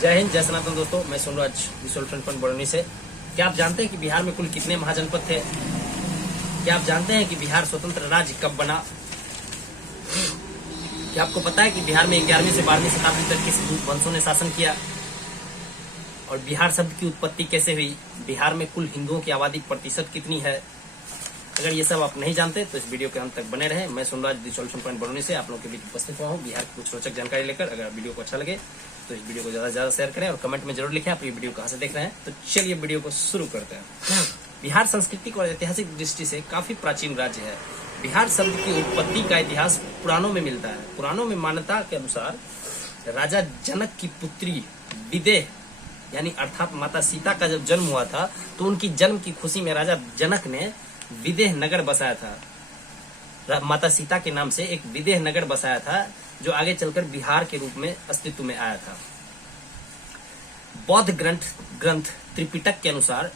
जय हिंद, जय सनातन। दोस्तों, मैं Sonraj visual front point Barauni से। क्या आप जानते हैं कि बिहार में कुल कितने महाजनपद थे? क्या आप जानते हैं कि बिहार स्वतंत्र राज्य कब बना? क्या आपको पता है कि बिहार में 11वीं से 12वीं शताब्दी तक किस वंशों ने शासन किया? और बिहार शब्द की उत्पत्ति कैसे हुई? बिहार में कुल हिंदुओं की आबादी प्रतिशत कितनी है? अगर ये सब आप नहीं जानते तो इस वीडियो के अंत तक बने रहे। मैं Sonraj visual front point Barauni से आप लोगों के बीच उपस्थित हुआ हूँ बिहार की कुछ रोचक जानकारी लेकर। अगर वीडियो को अच्छा लगे तो इस वीडियो को ज्यादा से ज्यादा शेयर करें और कमेंट में जरूर लिखें आप ये वीडियो कहाँ से देख रहे हैं। तो चलिए वीडियो को शुरू करते हैं। बिहार सांस्कृतिक और ऐतिहासिक दृष्टि से काफी प्राचीन राज्य है। बिहार शब्द की उत्पत्ति का इतिहास पुराणों में मिलता है। पुराणों में मान्यता के अनुसार राजा जनक की पुत्री विदेह यानी अर्थात माता सीता का जब जन्म हुआ था तो उनकी जन्म की खुशी में राजा जनक ने विदेह नगर बसाया था। माता सीता के नाम से एक विदेह नगर बसाया था जो आगे चलकर बिहार के रूप में अस्तित्व में आया था। बौद्ध ग्रंथ त्रिपिटक के अनुसार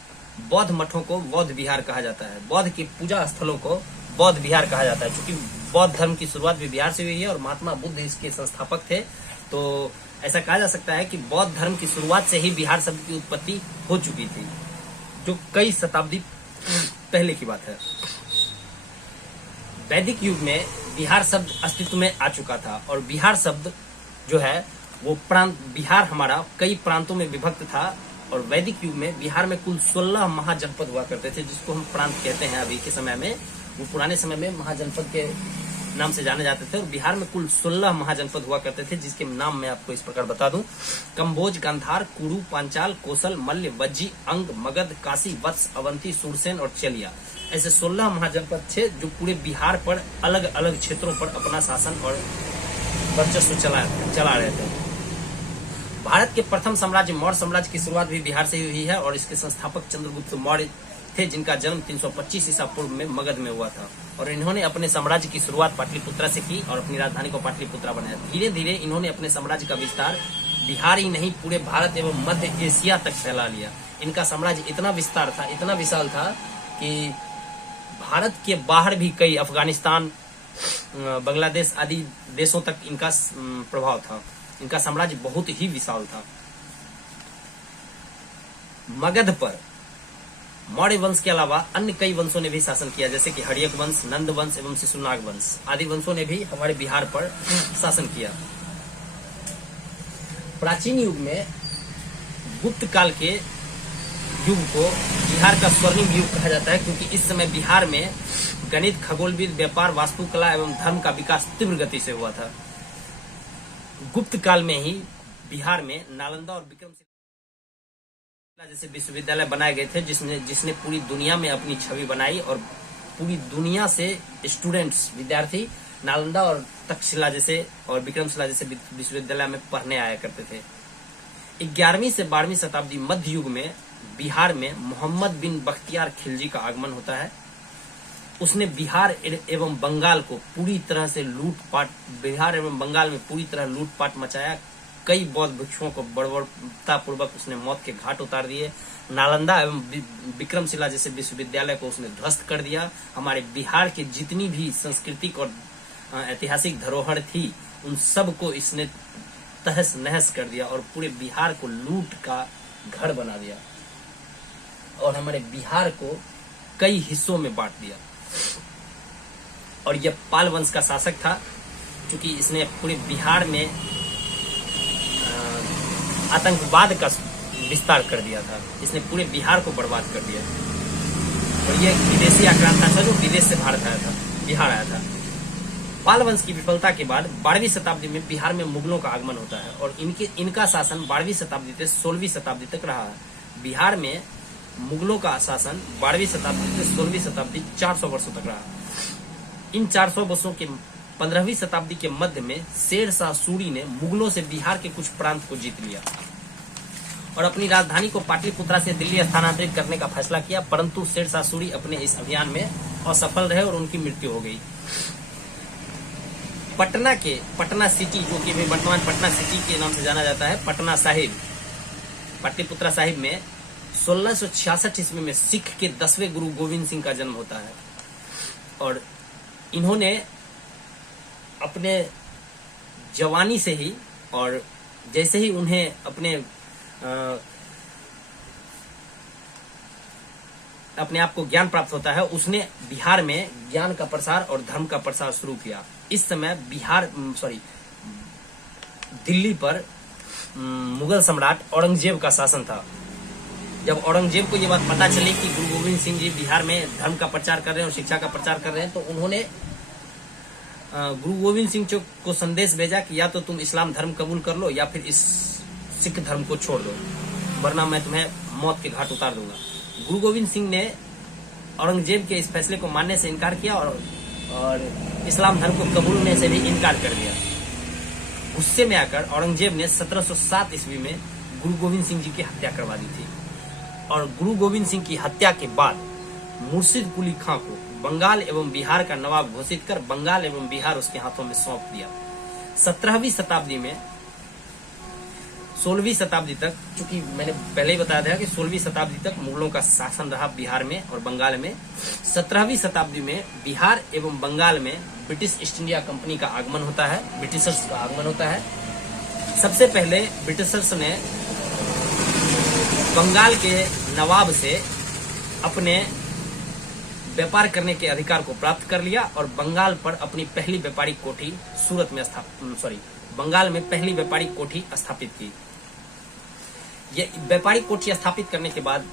बौद्ध मठों को बौद्ध विहार कहा जाता है। बौद्ध के पूजा स्थलों को बौद्ध विहार कहा जाता है। क्योंकि बौद्ध धर्म की शुरुआत भी बिहार से हुई है और महात्मा बुद्ध इसके संस्थापक थे, तो ऐसा कहा जा सकता है कि बौद्ध धर्म की शुरुआत से ही बिहार शब्द की उत्पत्ति हो चुकी थी, जो कई शताब्दी पहले की बात है। वैदिक युग में बिहार शब्द अस्तित्व में आ चुका था और बिहार शब्द जो है वो प्रांत, बिहार हमारा कई प्रांतों में विभक्त था और वैदिक युग में बिहार में कुल 16 महाजनपद हुआ करते थे, जिसको हम प्रांत कहते हैं। अभी के समय में वो पुराने समय में महाजनपद के नाम से जाने जाते थे और बिहार में कुल 16 महाजनपद हुआ करते थे, जिसके नाम मैं आपको इस प्रकार बता दूं। कंबोज, गांधार, कुरु, पांचाल, कोसल, मल्ल, वज्जी, अंग, मगध, काशी, वत्स, अवंती, सूरसेन और चलिया, ऐसे 16 महाजनपद थे जो पूरे बिहार पर अलग अलग क्षेत्रों पर अपना शासन और वर्चस्व चला रहे थे। भारत के प्रथम साम्राज्य मौर्य साम्राज्य की शुरुआत भी बिहार से ही हुई है और इसके संस्थापक चंद्रगुप्त मौर्य थे, जिनका जन्म 325 ईसा पूर्व में मगध में हुआ था और इन्होंने अपने साम्राज्य की शुरुआत पाटलिपुत्रा से की और अपनी राजधानी को पाटलिपुत्रा बनाया। धीरे धीरे इन्होंने अपने साम्राज्य का विस्तार बिहार ही नहीं पूरे भारत एवं मध्य एशिया तक फैला लिया। इनका साम्राज्य इतना विस्तार था, इतना विशाल था कि भारत के बाहर भी कई अफगानिस्तान, बांग्लादेश आदि देशों तक इनका प्रभाव था। इनका साम्राज्य बहुत ही विशाल था। मगध पर मौर्य वंश के अलावा अन्य कई वंशों ने भी शासन किया, जैसे कि हर्यक वंश, नंद वंश एवं शिशुनाग वंश आदि वंशों ने भी हमारे बिहार पर शासन किया। प्राचीन युग में गुप्त काल के युग को बिहार का स्वर्णिम युग कहा जाता है, क्योंकि इस समय बिहार में गणित, खगोलविद, व्यापार, वास्तुकला एवं धर्म का विकास तीव्र गति से हुआ था। गुप्त काल में ही बिहार में नालंदा और विक्रमशिला जैसे विश्वविद्यालय बनाए गए थे, जिसने पूरी दुनिया में अपनी छवि बनाई और पूरी दुनिया से स्टूडेंट्स, विद्यार्थी नालंदा और तक्षशिला जैसे और विक्रमशिला जैसे विश्वविद्यालय में पढ़ने आया करते थे। 11वीं से 12वीं शताब्दी मध्य युग में बिहार में मोहम्मद बिन बख्तियार खिलजी का आगमन होता है। उसने बिहार एवं बंगाल को पूरी तरह से बिहार एवं बंगाल में पूरी तरह लूटपाट मचाया। कई बौद्ध भिक्षुओं को बर्बरतापूर्वक उसने मौत के घाट उतार दिए। नालंदा एवं विक्रमशिला जैसे विश्वविद्यालय को उसने ध्वस्त कर दिया। हमारे बिहार के जितनी भी सांस्कृतिक और ऐतिहासिक धरोहर थी उन सब को इसने तहस नहस कर दिया और पूरे बिहार को लूट का घर बना दिया और हमारे बिहार को कई हिस्सों में बांट दिया। और यह पाल वंश का शासक था, क्योंकि इसने पूरे बिहार में आतंकवाद का विस्तार कर दिया था। इसने पूरे बिहार को बर्बाद कर दिया और यह विदेशी आक्रांता था जो विदेश से बिहार आया था। पाल वंश की विफलता के बाद 12वीं शताब्दी में बिहार में मुगलों का आगमन होता है और इनका शासन 12वीं शताब्दी से 16वीं शताब्दी तक रहा है। बिहार में मुगलों का शासन 12वीं शताब्दी से 16वीं शताब्दी 400 वर्षों तक रहा। इन 400 वर्षों के 15वीं शताब्दी के मध्य में शेर शाह सूरी ने मुगलों से बिहार के कुछ प्रांत को जीत लिया और अपनी राजधानी को पाटलिपुत्रा से दिल्ली स्थानांतरित करने का फैसला किया, परंतु शेर शाह सूरी अपने इस अभियान में असफल रहे और उनकी मृत्यु हो गई। पटना सिटी, जो कि वर्तमान पटना सिटी के नाम से जाना जाता है, पटना साहिब, पाटलिपुत्रा साहिब में 1666 ईस्वी में सिख के 10वें गुरु गोविंद सिंह का जन्म होता है और इन्होंने अपने जवानी से ही और जैसे ही उन्हें अपने आप को ज्ञान प्राप्त होता है, उसने बिहार में ज्ञान का प्रसार और धर्म का प्रसार शुरू किया। इस समय दिल्ली पर मुगल सम्राट औरंगजेब का शासन था। जब औरंगजेब को ये बात पता चली कि गुरु गोविंद सिंह जी बिहार में धर्म का प्रचार कर रहे हैं और शिक्षा का प्रचार कर रहे हैं, तो उन्होंने गुरु गोविंद सिंह को संदेश भेजा कि या तो तुम इस्लाम धर्म कबूल कर लो या फिर इस सिख धर्म को छोड़ दो, वरना मैं तुम्हें मौत के घाट उतार दूंगा। गुरु गोविंद सिंह ने औरंगजेब के इस फैसले को मानने से इनकार किया और इस्लाम धर्म को कबूलने से भी इनकार कर दिया। गुस्से में आकर औरंगजेब ने 1707 ईस्वी में गुरु गोविंद सिंह जी की हत्या करवा दी थी और गुरु गोविंद सिंह की हत्या के बाद मुर्शिद कुली खां को बंगाल एवं बिहार का नवाब घोषित कर बंगाल एवं बिहार उसके हाथों में सौंप दिया। 17वीं शताब्दी में 16वीं शताब्दी तक, चूंकि मैंने पहले ही बताया था कि 16वीं शताब्दी तक मुगलों का शासन रहा बिहार में और बंगाल में। 17वीं शताब्दी में बिहार एवं बंगाल में ब्रिटिश ईस्ट इंडिया कंपनी का आगमन होता है, ब्रिटिशर्स का आगमन होता है। सबसे पहले ब्रिटिशर्स ने बंगाल के नवाब से अपने व्यापार करने के अधिकार को प्राप्त कर लिया और बंगाल पर अपनी पहली व्यापारिक कोठी बंगाल में पहली व्यापारिक कोठी स्थापित की। ये व्यापारिक कोठी स्थापित करने के बाद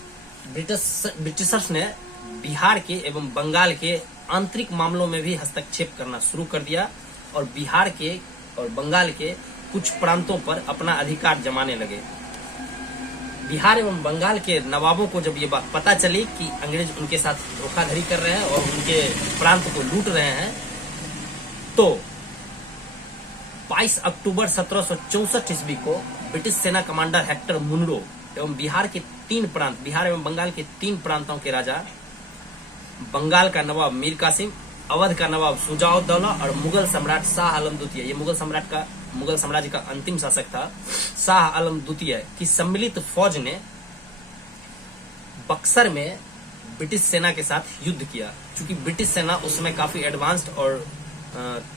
ब्रिटिशर्स ने बिहार के एवं बंगाल के आंतरिक मामलों में भी हस्तक्षेप करना शुरू कर दिया और बिहार के और बंगाल के कुछ प्रांतों पर अपना अधिकार जमाने लगे। बिहार एवं बंगाल के नवाबों को जब ये बात पता चली कि अंग्रेज उनके साथ धोखाधड़ी कर रहे हैं और उनके प्रांत को लूट रहे हैं, तो 22 अक्टूबर 1764 ईस्वी को ब्रिटिश सेना कमांडर हेक्टर मुनरो एवं बिहार एवं बंगाल के 3 प्रांतों के राजा, बंगाल का नवाब मीर कासिम, अवध का नवाब शुजाउद्दौला और मुगल सम्राट शाह आलम द्वितीय, ये मुगल साम्राज्य का अंतिम शासक था, शाह आलम द्वितीय की सम्मिलित फौज ने बक्सर में ब्रिटिश सेना के साथ युद्ध किया। चूंकि ब्रिटिश सेना उस समय काफी एडवांस्ड और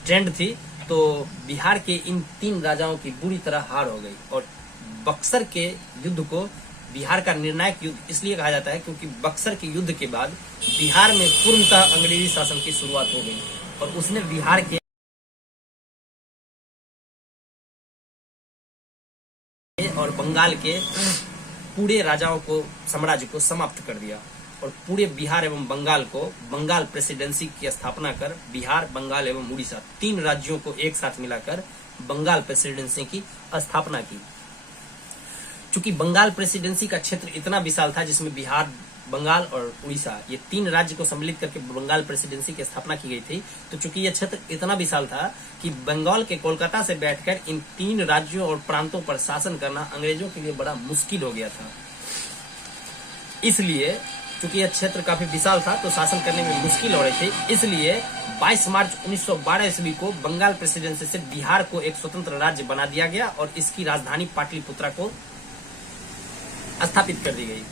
ट्रेंड थी, तो बिहार के इन 3 राजाओं की बुरी तरह हार हो गई और बक्सर के युद्ध को बिहार का निर्णायक युद्ध इसलिए कहा जाता है क्योंकि बक्सर के युद्ध के बाद बिहार में पूर्णतः अंग्रेजी शासन की शुरुआत हो गई और उसने बिहार के और बंगाल के पूरे राजाओं को, साम्राज्य को समाप्त कर दिया और पूरे बिहार एवं बंगाल को बंगाल प्रेसिडेंसी की स्थापना कर बिहार, बंगाल एवं उड़ीसा 3 राज्यों को एक साथ मिलाकर बंगाल प्रेसिडेंसी की स्थापना की। चूंकि बंगाल प्रेसिडेंसी का क्षेत्र इतना विशाल था जिसमें बिहार, बंगाल और उड़ीसा ये 3 राज्य को सम्मिलित करके बंगाल प्रेसिडेंसी की स्थापना की गई थी, तो चूंकि यह क्षेत्र इतना विशाल था कि बंगाल के कोलकाता से बैठकर इन 3 राज्यों और प्रांतों पर शासन करना अंग्रेजों के लिए बड़ा मुश्किल हो गया था। इसलिए चूंकि यह क्षेत्र काफी विशाल था तो शासन करने में मुश्किल हो रही थी, इसलिए 22 मार्च 1912 ईस्वी को बंगाल प्रेसिडेंसी से बिहार को एक स्वतंत्र राज्य बना दिया गया और इसकी राजधानी पाटलिपुत्रा को स्थापित कर दी गई।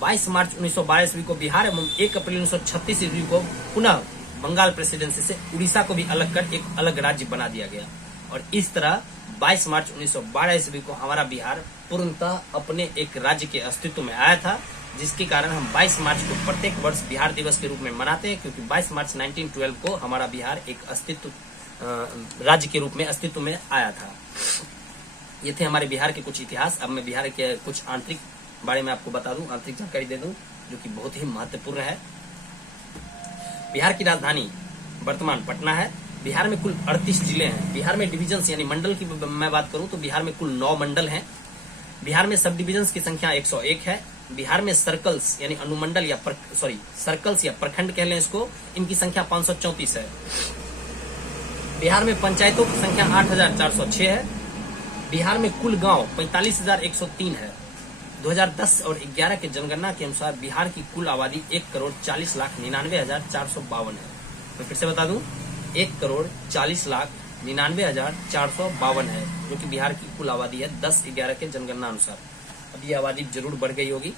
22 मार्च 1912 ईस्वी को बिहार एवं 1 अप्रैल 1936 ईस्वी को पुनः बंगाल प्रेसिडेंसी से उड़ीसा को भी अलग कर एक अलग राज्य बना दिया गया और इस तरह 22 मार्च 1912 ईस्वी को हमारा बिहार पूर्णतः अपने एक राज्य के अस्तित्व में आया था, जिसके कारण हम 22 मार्च को प्रत्येक वर्ष बिहार दिवस के रूप में मनाते हैं, क्योंकि 22 मार्च 1912 को हमारा बिहार एक राज्य के रूप में अस्तित्व में आया था। ये थे हमारे बिहार के कुछ इतिहास। अब मैं बिहार के कुछ आंतरिक बारे में आपको बता दूं, आंतरिक जानकारी दे दूं जो कि बहुत ही महत्वपूर्ण है। बिहार की राजधानी वर्तमान पटना है। बिहार में कुल 38 जिले हैं। बिहार में डिविजन्स यानी मंडल की मैं बात करूं तो बिहार में कुल 9 मंडल हैं। बिहार में सब डिविजन्स की संख्या 101 है। बिहार में सर्कल्स यानी अनुमंडल या सर्कल्स या प्रखंड कह लें इसको, इनकी संख्या 534 है। बिहार में पंचायतों की संख्या 8406 है। बिहार में कुल गांव 45,103 है। 2010 और 11 के जनगणना के अनुसार बिहार की कुल आबादी 1,40,99,452 है। मैं फिर से बता दूं, 1,40,99,452 है, जो कि बिहार की कुल आबादी है 10-11 के जनगणना अनुसार। अब ये आबादी जरूर बढ़ गई होगी,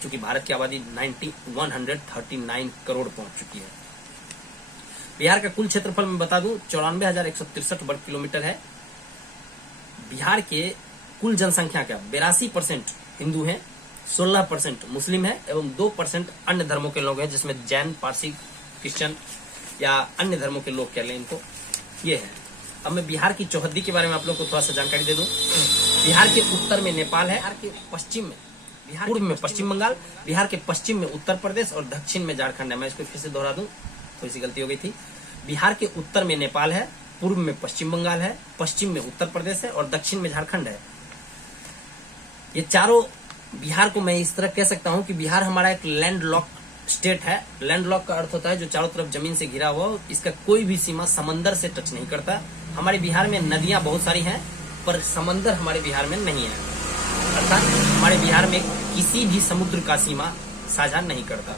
क्योंकि भारत की आबादी 139 करोड़ पहुंच चुकी है। बिहार का कुल क्षेत्रफल मैं बता दूं 94,163 वर्ग किलोमीटर है। बिहार के कुल जनसंख्या का 82% हिंदू हैं, 16% मुस्लिम है एवं 2% अन्य धर्मों के लोग हैं, जिसमें जैन, पारसी, क्रिश्चियन या अन्य धर्मों के लोग कह लें इनको। ये है। अब मैं बिहार की चौहद्दी के बारे में आप लोग को थोड़ा सा जानकारी दे दूं। बिहार के उत्तर में नेपाल है, बिहार के पश्चिम में, पूर्व में पश्चिम बंगाल, बिहार के पश्चिम में उत्तर प्रदेश और दक्षिण में झारखंड है। मैं इसको फिर से दोहरा दूं, थोड़ी सी गलती हो गई थी। बिहार के उत्तर में नेपाल है, पूर्व में पश्चिम बंगाल है, पश्चिम में उत्तर प्रदेश है और दक्षिण में झारखंड है। ये चारों बिहार को मैं इस तरह कह सकता हूं कि बिहार हमारा एक लैंड लॉक स्टेट है। लैंड लॉक का अर्थ होता है जो चारों तरफ जमीन से घिरा हुआ, इसका कोई भी सीमा समंदर से टच नहीं करता। हमारे बिहार में नदियां बहुत सारी हैं, पर समंदर हमारे बिहार में नहीं है, अर्थात हमारे बिहार में किसी भी समुद्र का सीमा साझा नहीं करता।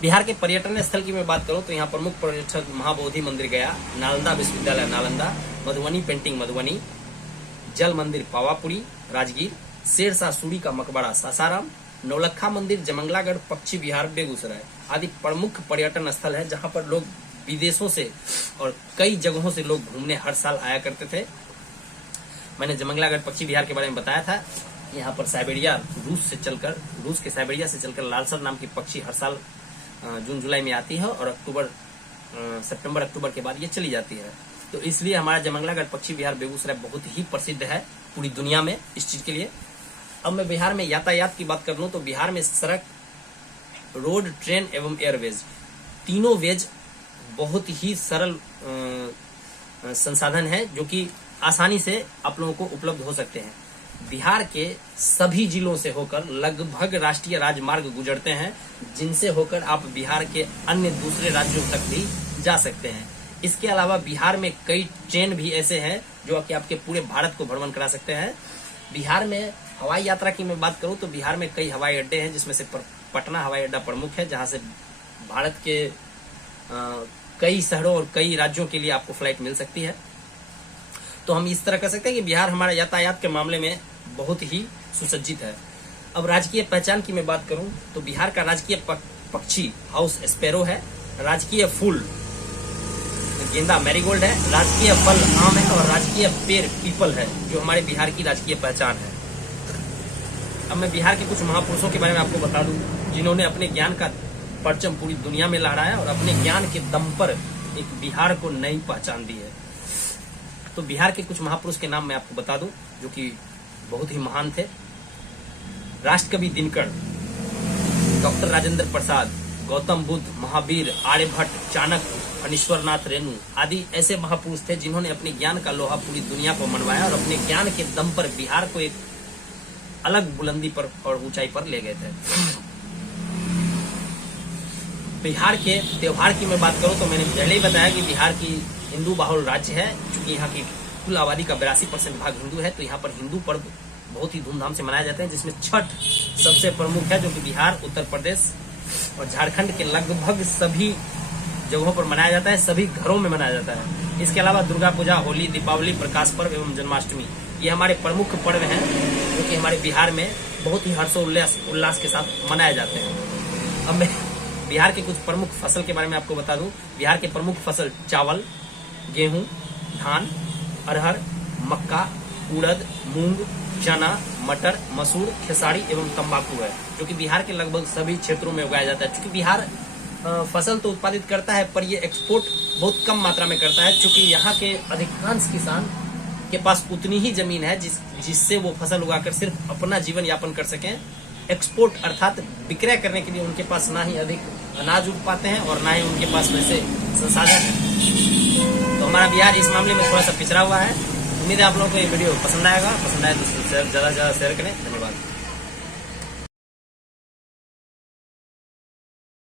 बिहार के पर्यटन स्थल की मैं बात करूं तो यहाँ प्रमुख पर्यटक महाबोधि मंदिर गया, नालंदा विश्वविद्यालय नालंदा, मधुबनी पेंटिंग मधुबनी, जल मंदिर पावापुरी राजगीर, शेरशाह सूरी का मकबरा सासाराम, नौलखा मंदिर जमंगलागढ़ पक्षी विहार बेगूसराय आदि प्रमुख पर्यटन स्थल है, जहां पर लोग विदेशों से और कई जगहों से लोग घूमने हर साल आया करते थे। मैंने जमंगलागढ़ पक्षी विहार के बारे में बताया था। यहाँ पर साइबेरिया रूस के साइबेरिया से चलकर लालसर नाम की पक्षी हर साल जून जुलाई में आती है और सितंबर अक्टूबर के बाद ये चली जाती है। तो इसलिए हमारा जमंगलागढ़ पक्षी विहार बेगूसराय बहुत ही प्रसिद्ध है पूरी दुनिया में इस चीज के लिए। अब मैं बिहार में यातायात की बात कर लूं तो बिहार में सड़क, रोड, ट्रेन एवं एयरवेज तीनों वेज बहुत ही सरल संसाधन है, जो कि आसानी से आप लोगों को उपलब्ध हो सकते हैं। बिहार के सभी जिलों से होकर लगभग राष्ट्रीय राजमार्ग गुजरते हैं, जिनसे होकर आप बिहार के अन्य दूसरे राज्यों तक भी जा सकते हैं। इसके अलावा बिहार में कई ट्रेन भी ऐसे हैं जो कि आपके पूरे भारत को भ्रमण करा सकते हैं। बिहार में हवाई यात्रा की मैं बात करूं तो बिहार में कई हवाई अड्डे हैं, जिसमें से पटना हवाई अड्डा प्रमुख है, जहां से भारत के कई शहरों और कई राज्यों के लिए आपको फ्लाइट मिल सकती है। तो हम इस तरह कह सकते हैं कि बिहार हमारा यातायात के मामले में बहुत ही सुसज्जित है। अब राजकीय पहचान की मैं बात करूं तो बिहार का राजकीय पक्षी हाउस स्पैरो है, राजकीय फूल गेंदा मैरीगोल्ड है, राजकीय फल आम है और राजकीय पेड़ पीपल है, जो हमारे बिहार की राजकीय पहचान है। अब मैं बिहार के कुछ महापुरुषों के बारे में आपको बता दूं, जिन्होंने अपने ज्ञान का परचम पूरी दुनिया में लहराया और अपने ज्ञान के दम पर एक बिहार को नई पहचान दी है। तो बिहार के कुछ महापुरुष के नाम मैं आपको बता दूं, जो कि बहुत ही महान थे। राष्ट्रकवि दिनकर, डॉक्टर राजेंद्र प्रसाद, गौतम बुद्ध, महावीर, आर्यभट्ट, चाणक्य, फणीश्वरनाथ रेणु आदि ऐसे महापुरुष थे जिन्होंने अपने ज्ञान का लोहा पूरी दुनिया को मनवाया और अपने ज्ञान के दम पर बिहार को एक अलग बुलंदी पर और ऊंचाई पर ले गए थे। बिहार के त्योहार की मैं बात करूं तो मैंने पहले ही बताया कि बिहार की हिंदू बाहुल राज्य है, क्योंकि यहाँ की कुल आबादी का 82% भाग हिंदू है। तो यहाँ पर हिंदू पर्व बहुत ही धूमधाम से मनाए जाते हैं, जिसमें छठ सबसे प्रमुख है, जो कि बिहार, उत्तर प्रदेश और झारखंड के लगभग सभी जगहों पर मनाया जाता है, सभी घरों में मनाया जाता है। इसके अलावा दुर्गा पूजा, होली, दीपावली, प्रकाश पर्व एवं जन्माष्टमी ये हमारे प्रमुख पर्व हैं, जो कि हमारे बिहार में बहुत ही हर्षोल्लास के साथ मनाए जाते हैं। अब मैं बिहार के कुछ प्रमुख फसल के बारे में आपको बता दूं। बिहार के प्रमुख फसल चावल, गेहूं, धान, अरहर, मक्का, उड़द, मूंग, चना, मटर, मसूर, खेसारी एवं तंबाकू है, जो कि बिहार के लगभग सभी क्षेत्रों में उगाया जाता है। क्योंकि बिहार फसल तो उत्पादित करता है, पर ये एक्सपोर्ट बहुत कम मात्रा में करता है, क्योंकि यहाँ के अधिकांश किसान के पास उतनी ही जमीन है जिससे वो फसल उगाकर सिर्फ अपना जीवन यापन कर सकें। एक्सपोर्ट अर्थात विक्रय करने के लिए उनके पास ना ही अधिक अनाज उग पाते हैं और ना ही उनके पास वैसे संसाधन है। तो हमारा बिहार इस मामले में थोड़ा सा पिछड़ा हुआ है। उम्मीद है आप लोगों को ये वीडियो पसंद आएगा। पसंद आए तो ज्यादा से ज्यादा शेयर करें। धन्यवाद।